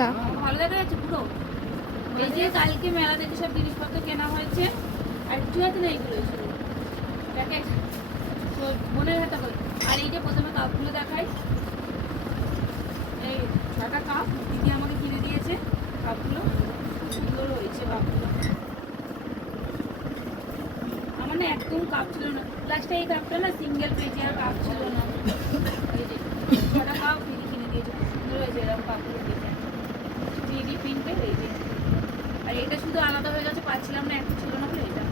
না। ভালো দেখা যাচ্ছে পুরো? কালকে মেলা থেকে সব জিনিসপত্র কেনা হয়েছে, আর কিছু না এইগুলো প্যাকেট মনের হাতে করে আর এই যে প্রথমে কাপগুলো দেখাই। এই ছটা কাপ, দিদি আমাকে কিনে দিয়েছে কাপগুলো। সুন্দর হয়েছে কাপগুলো না কাপ ছিল না লাস্টে এই কাপটা না সিঙ্গেল পেজে আর কাপ ছিল না ছটা কাপ দিদি কিনে দিয়েছে সুন্দর হয়েছে এরকম কাপগুলো দেখে থ্রি প্রিন্টের এই যে। আর এটা শুধু আলাদা হয়ে গেছে পাচ্ছিলাম না একটা ছিল না বলে এটা।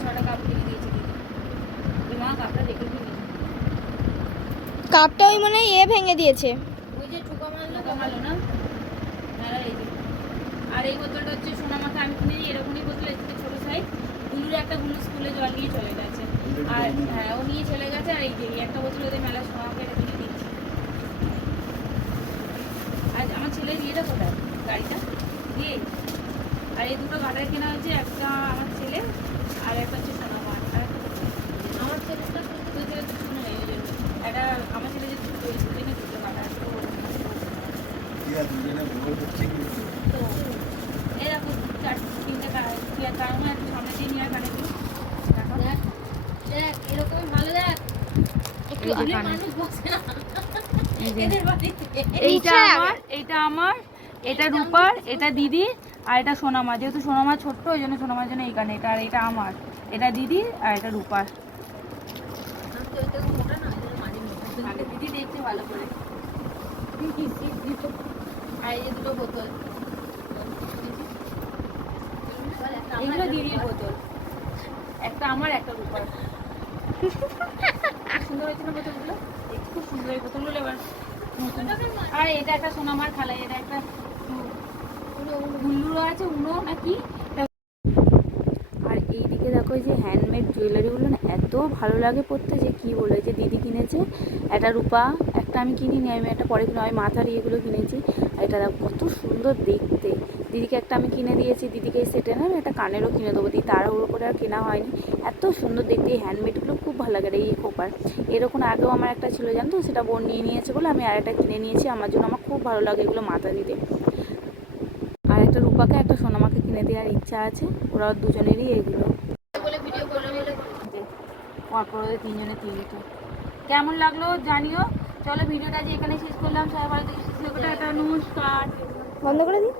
ছটা কাপ কিনে দিয়েছে দিদি মা কাপটা দেখে কিনে কাপটা ওই মানে এ ভেঙে দিয়েছে। ওই যে ঠোকা মারলো কামালো না? আর এই যে। আর এই বোতলটা হচ্ছে সোনা মাথা আমি কিনে এরকমই বোতল এর থেকে ছোটো সাইজ গুলুর একটা গুলু স্কুলে জল নিয়ে চলে গেছে। আর হ্যাঁ ও নিয়ে চলে গেছে, আর এই যে একটা বোতল ওদের মেলা এটা কিনে দিচ্ছি। আর আমার ছেলের বিয়েটা কোথায়? গাড়িটা? দিয়ে আর এই দুটো গাড়ি কেনা হয়েছে, একটা আমার ছেলে আর একটা হচ্ছে সোনা মাঠ আর একটা আমার ছেলেটা তোর ছেলে তো শুনে জন্য। একটা আমার ছেলে যে দুটো ওই দুজনে দুটো গাড়ি আছে তো এরকম চার, তিনটে কার- কি আর তার মধ্যে একটু সামনে দিয়ে নিয়ে আর কানে দিই। দেখাও। দেখ এরকমই ভালো দেখ একটু এগুলি আকানে। মানুষ বসে না এদের বাড়িতে এইটা এইটা আমার। এটা আমার এটা রূপার এটা দিদি আর এটা সোনামা। যেহেতু সোনামা ছোট্ট ওই জন্য সোনামার জন্য এইখানে। এটা আর এটা আমার। এটা দিদি আর এটা রূপার। দিদি দেখছে ভালো করে। আর এই দুটো বোতল। এগুলো দিদির বোতল। একটা আমার একটা রূপার। সুন্দর হয়েছে না বোতলগুলো? খুব সুন্দর এই বোতলগুলো এবার আর এটা একটা সোনামার খালাই এটা একটা গুল্লুরও আছে উনো নাকি আর এইদিকে দেখো যে হ্যান্ডমেড জুয়েলারিগুলো না এত ভালো লাগে পরতে যে কি বলে যে দিদি কিনেছে একটা রূপা একটা আমি কিনিনি আমি একটা পরে কিনে আমি মাথার ইয়েগুলো কিনেছি আর এটা দেখো কত সুন্দর দেখতে। দিদিকে একটা আমি কিনে দিয়েছি দিদিকে এই সেটে না আমি একটা কানেরও কিনে দেবো দিদি তাড়াহুড়ো আর কেনা হয়নি। এত সুন্দর দেখতে, এই হ্যান্ডমেডগুলো খুব ভালো লাগে এই খোপার। এরকম আগেও আমার একটা ছিল জানতো সেটা বোন নিয়ে নিয়েছে বলে আমি আর একটা কিনে নিয়েছি। আমার জন্য আমার খুব ভালো লাগে এগুলো মাথা দিতে। আর একটা রূপাকে, একটা সোনামাকে কিনে দেওয়ার ইচ্ছা আছে। ওরা দুজনেরই এগুলো। তিনজনে তিনটে। কেমন লাগল জানিও? চলো ভিডিওটা যে এখানে শেষ করলাম। সবাই ভালো থেকে নমস্কার। বন্ধ করে দিই?